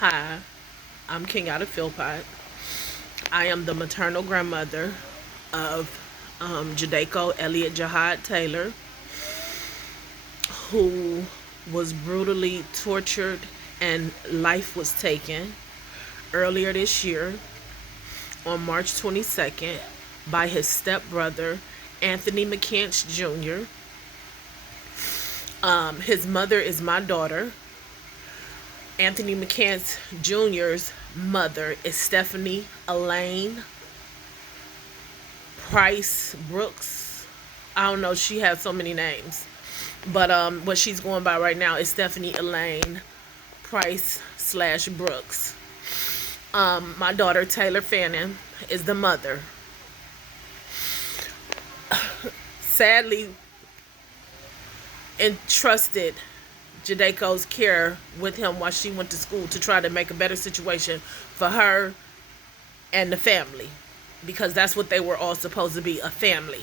Hi, I'm Kenyada Philpot. I am the maternal grandmother of Jadako Taylor, who was brutally tortured and life was taken earlier this year on March 22nd by his stepbrother, Anthony McCants Jr. His mother is my daughter. Anthony McCants Jr.'s mother is Stephanie Elaine Price Brooks. I don't know, she has so many names. But what she's going by right now is Stephanie Elaine Price slash Brooks. My daughter Taylor Fannin is the mother. Sadly entrusted Jadako's care with him while she went to school to try to make a better situation for her and the family, because that's what they were all supposed to be, a family.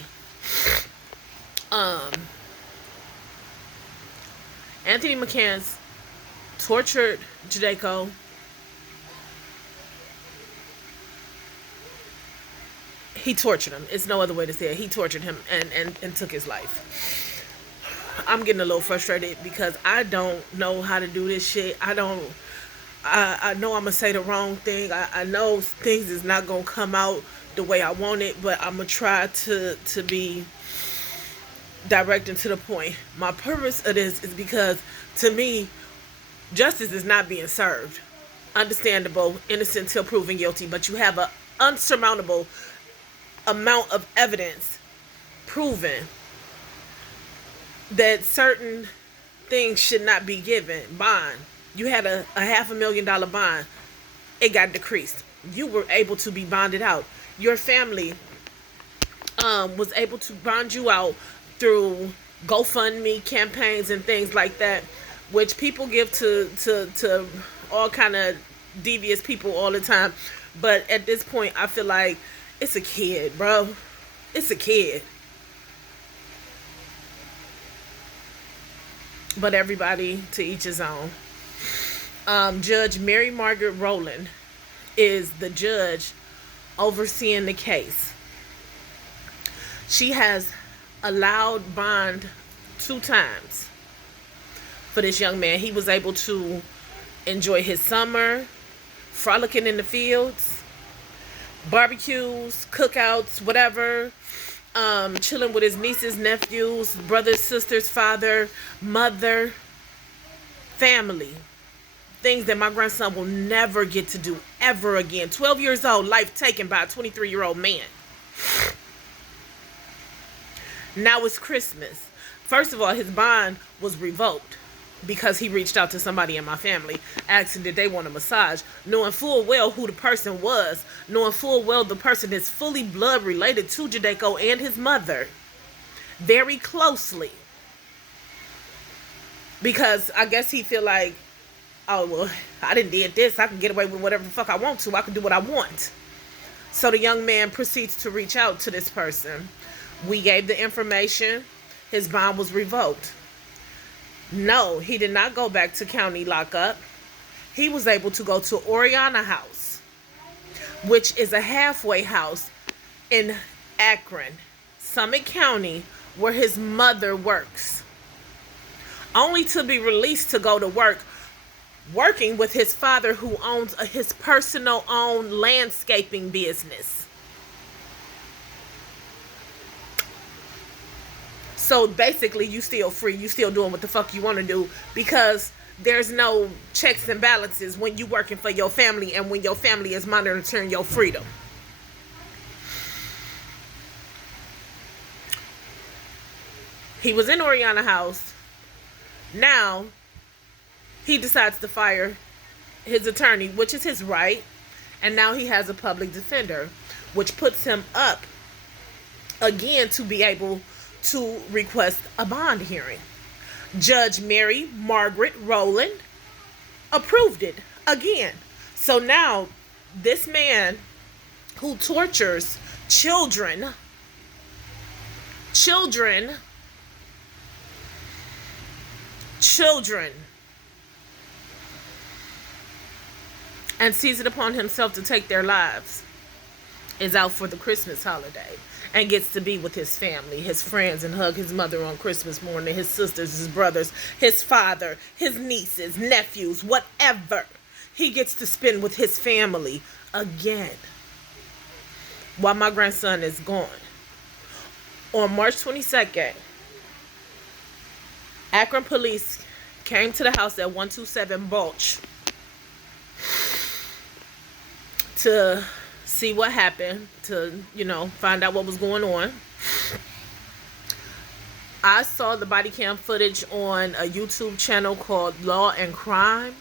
Anthony McCants tortured Jadako. He tortured him. It's no other way to say it. He tortured him and took his life. I'm getting a little frustrated because I don't know how to do this shit. I know I'm gonna say the wrong thing. I know things is not gonna come out the way I want it, but I'm gonna try to be direct and to the point. My purpose of this is because, to me, justice is not being served. Understandable, innocent till proven guilty, but you have an unsurmountable amount of evidence proving that certain things should not be given. Bond. You had a $500,000 bond. It got decreased. You were able to be bonded out. Your family was able to bond you out through GoFundMe campaigns and things like that, which people give to all kind of devious people all the time. But at this point, I feel like it's a kid, bro. It's a kid. But everybody to each his own. Judge Mary Margaret Rowland is the judge overseeing the case. She has allowed bond 2 times for this young man. He was able to enjoy his summer, frolicking in the fields, barbecues, cookouts, whatever. Chilling with his nieces, nephews, brothers, sisters, father, mother, family. Things that my grandson will never get to do ever again. 12 years old, life taken by a 23-year-old man. Now it's Christmas. First of all, his bond was revoked because he reached out to somebody in my family asking did they want a massage, knowing full well who the person was, knowing full well the person is fully blood related to Jadako and his mother very closely, because I guess he feel like, oh well, I didn't did this, I can get away with whatever the fuck I want to, I can do what I want. So the young man proceeds to reach out to this person. We gave the information. His bond was revoked. No, he did not go back to county lockup. He was able to go to Oriana House, which is a halfway house in Akron, Summit County, where his mother works. Only to be released to go to work, working with his father, who owns his personal owned landscaping business. So basically, you still free. You still doing what the fuck you want to do, because there's no checks and balances when you working for your family and when your family is monitoring your freedom. He was in Oriana House. Now, he decides to fire his attorney, which is his right. And now he has a public defender, which puts him up again to be able to request a bond hearing. Judge Mary Margaret Rowland approved it again. So now this man who tortures children and sees it upon himself to take their lives, is out for the Christmas holiday and gets to be with his family, his friends, and hug his mother on Christmas morning, his sisters, his brothers, his father, his nieces, nephews, whatever. He gets to spend with his family again while my grandson is gone. On March 22nd, Akron police came to the house at 127 Balch to see what happened, to, find out what was going on. I saw the body cam footage on a YouTube channel called Law and Crime.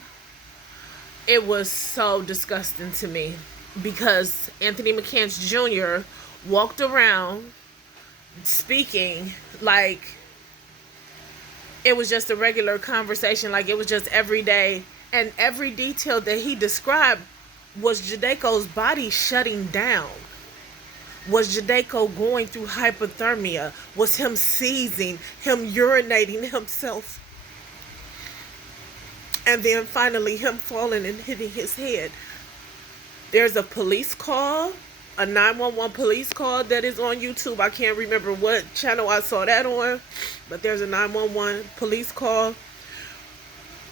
It was so disgusting to me because Anthony McCants Jr. walked around speaking like it was just a regular conversation, like it was just every day, and every detail that he described was Jadako's body shutting down, was Jadako going through hypothermia, was him seizing, him urinating himself, and then finally him falling and hitting his head. There's a police call, a 911 police call that is on YouTube. I can't remember what channel I saw that on, but there's a 911 police call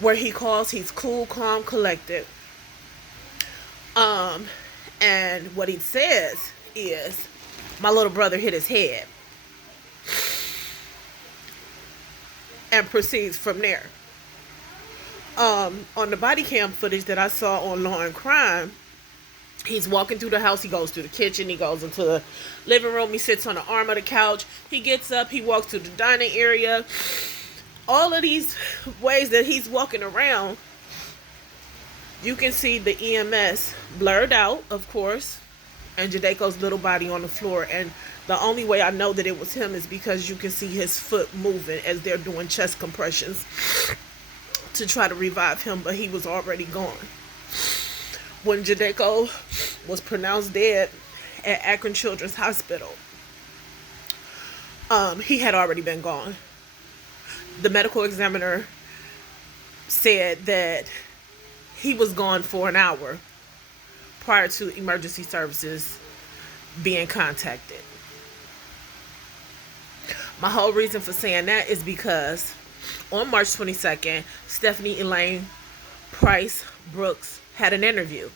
where he calls. He's cool, calm, collected. And what he says is, my little brother hit his head, and proceeds from there. On the body cam footage that I saw on Law and Crime, he's walking through the house. He goes through the kitchen. He goes into the living room. He sits on the arm of the couch. He gets up. He walks to the dining area. All of these ways that he's walking around, you can see the EMS blurred out, of course, and Jadako's little body on the floor. And the only way I know that it was him is because you can see his foot moving as they're doing chest compressions to try to revive him, but he was already gone. When Jadako was pronounced dead at Akron Children's Hospital, he had already been gone. The medical examiner said that he was gone for an hour prior to emergency services being contacted. My whole reason for saying that is because on March 22nd, Stephanie Elaine Price Brooks had an interview.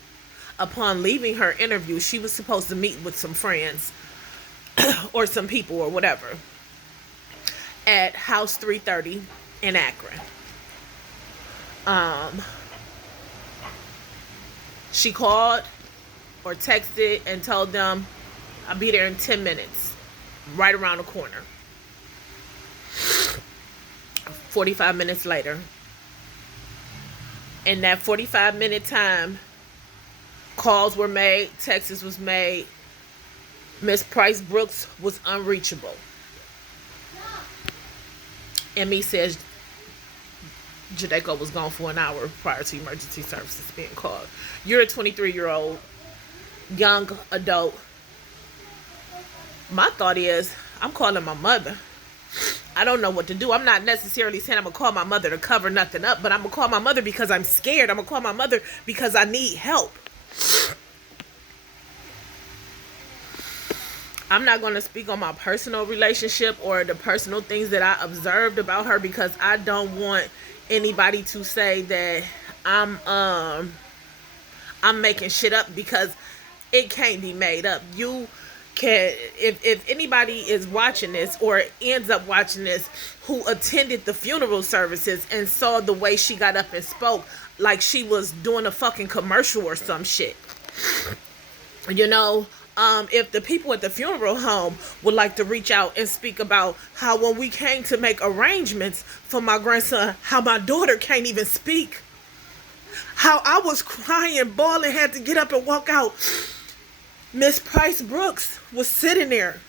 Upon leaving her interview, she was supposed to meet with some friends or some people or whatever at House 330 in Akron. She called or texted and told them, I'll be there in 10 minutes, right around the corner. 45 minutes later, in that 45-minute time, calls were made, texts was made. Miss Price Brooks was unreachable. Emmy says Jadako was gone for an hour prior to emergency services being called. You're a 23-year-old young adult. My thought is, I'm calling my mother. I don't know what to do. I'm not necessarily saying I'm going to call my mother to cover nothing up, but I'm going to call my mother because I'm scared. I'm going to call my mother because I need help. I'm not going to speak on my personal relationship or the personal things that I observed about her because I don't want anybody to say that I'm making shit up, because it can't be made up. You can, if anybody is watching this or ends up watching this who attended the funeral services and saw the way she got up and spoke like she was doing a fucking commercial or some shit, if the people at the funeral home would like to reach out and speak about how when we came to make arrangements for my grandson, how my daughter can't even speak, how I was crying, bawling, had to get up and walk out. Miss Price Brooks was sitting there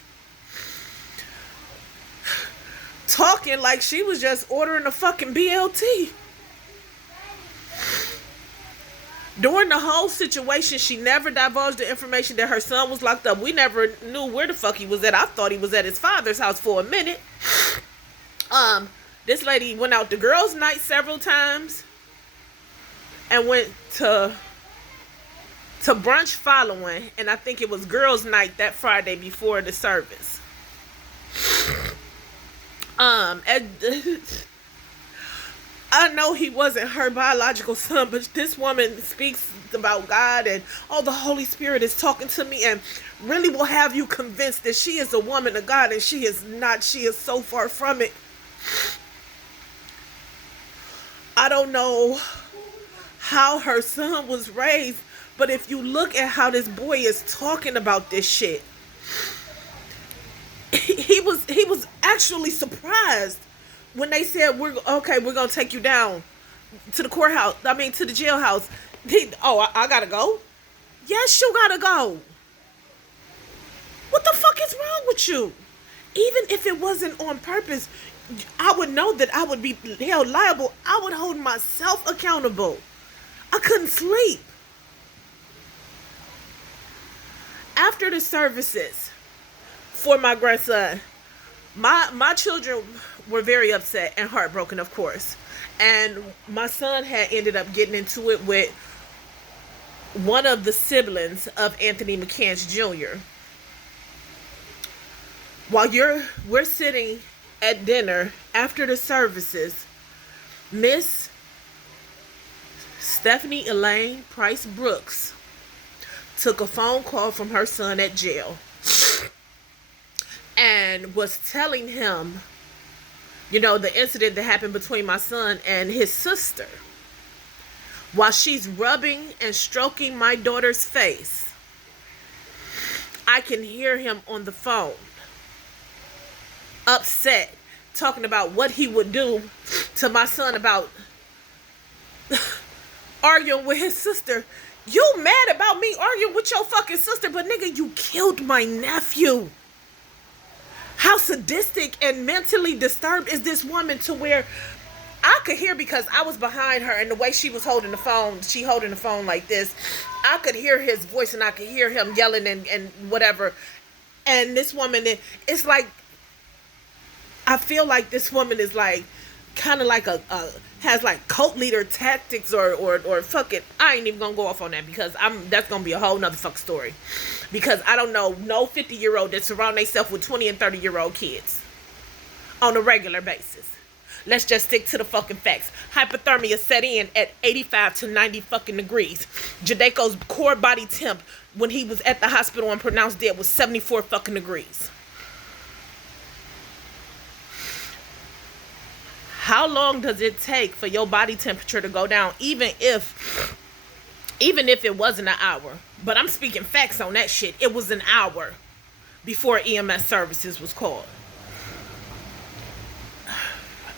talking like she was just ordering a fucking BLT. During the whole situation, she never divulged the information that her son was locked up. We never knew where the fuck he was at. I thought he was at his father's house for a minute. This lady went out to girls' night several times and went to to brunch following, and I think it was girls' night that Friday before the service. And I know he wasn't her biological son, but this woman speaks about God and, oh, the Holy Spirit is talking to me, and really will have you convinced that she is a woman of God, and she is not. She is so far from it. I don't know how her son was raised, but if you look at how this boy is talking about this shit, he was actually surprised when they said, we're gonna take you down to the courthouse. I mean, to the jailhouse. I gotta go. Yes, you gotta go. What the fuck is wrong with you? Even if it wasn't on purpose, I would know that I would be held liable. I would hold myself accountable. I couldn't sleep. After the services for my grandson, my children were very upset and heartbroken, of course. And my son had ended up getting into it with one of the siblings of Anthony McCants Jr. While we're sitting at dinner after the services, Miss Stephanie Elaine Price Brooks took a phone call from her son at jail and was telling him, the incident that happened between my son and his sister. While she's rubbing and stroking my daughter's face, I can hear him on the phone, upset, talking about what he would do to my son about arguing with his sister. You mad about me arguing with your fucking sister, but nigga, you killed my nephew. How sadistic and mentally disturbed is this woman, to where I could hear, because I was behind her and the way she was holding the phone, she holding the phone like this, I could hear his voice and I could hear him yelling and whatever. And this woman, it's like, I feel like this woman is like, kind of like has like cult leader tactics or fuck it. I ain't even gonna go off on that, because that's gonna be a whole nother fuck story. Because I don't know no 50-year-old that surround themselves with 20 and 30-year-old kids on a regular basis. Let's just stick to the fucking facts. Hypothermia set in at 85 to 90 fucking degrees. Jadako's core body temp when he was at the hospital and pronounced dead was 74 fucking degrees. How long does it take for your body temperature to go down, even if it wasn't an hour? But I'm speaking facts on that shit. It was an hour before EMS services was called.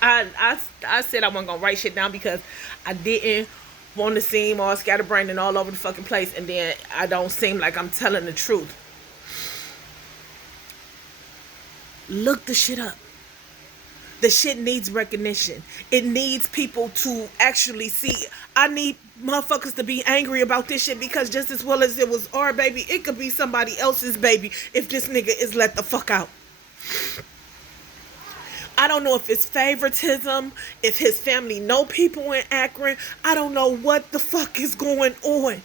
I said I wasn't gonna write shit down because I didn't want to seem all scatterbrained and all over the fucking place, and then I don't seem like I'm telling the truth. Look the shit up. The shit needs recognition. It needs people to actually see. I need motherfuckers to be angry about this shit, because just as well as it was our baby, it could be somebody else's baby if this nigga is let the fuck out. I don't know if it's favoritism, if his family know people in Akron. I don't know what the fuck is going on.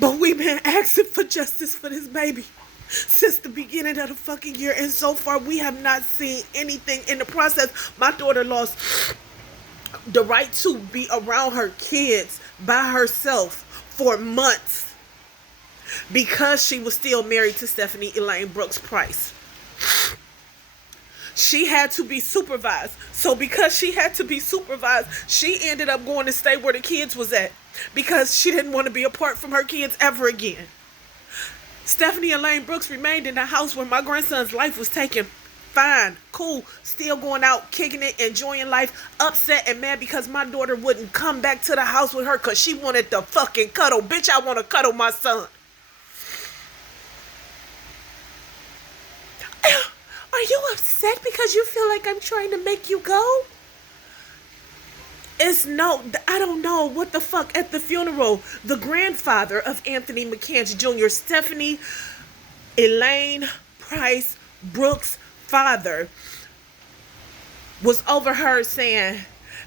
But we've been asking for justice for this baby since the beginning of the fucking year, and so far we have not seen anything in the process. My daughter lost the right to be around her kids by herself for months because she was still married to Stephanie Elaine Brooks Price. She had to be supervised. So because she had to be supervised, she ended up going to stay where the kids was at, because she didn't want to be apart from her kids ever again. Stephanie Elaine Brooks remained in the house where my grandson's life was taken. Fine, cool, still going out, kicking it, enjoying life, upset and mad because my daughter wouldn't come back to the house with her because she wanted to fucking cuddle. Bitch, I want to cuddle my son. Are you upset because you feel like I'm trying to make you go? I don't know what the fuck. At the funeral, the grandfather of Anthony McCants Jr., Stephanie Elaine Price Brooks' father, was overheard saying,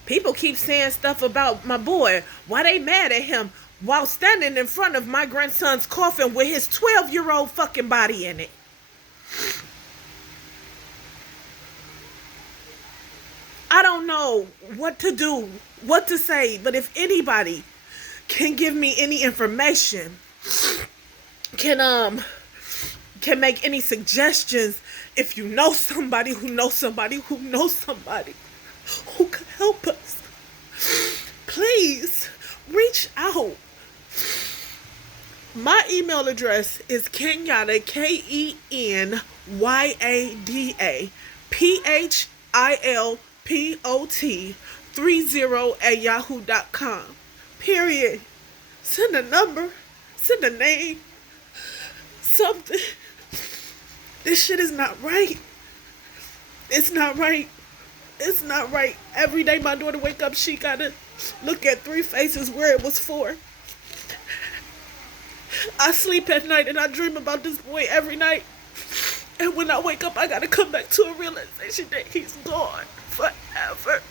people keep saying stuff about my boy. Why they mad at him? while standing in front of my grandson's coffin with his 12-year-old fucking body in it. I don't know what to do, what to say, but if anybody can give me any information, can make any suggestions, if you know somebody who knows somebody who knows somebody who could help us, please reach out. My email address is Kenyada, Kenyada Philpot 30@yahoo.com. Period. Send a number, send a name, something. This shit is not right. It's not right. It's not right. Every day my daughter wake up, she gotta look at 3 faces where it was 4. I sleep at night and I dream about this boy every night. And when I wake up, I gotta come back to a realization that he's gone forever.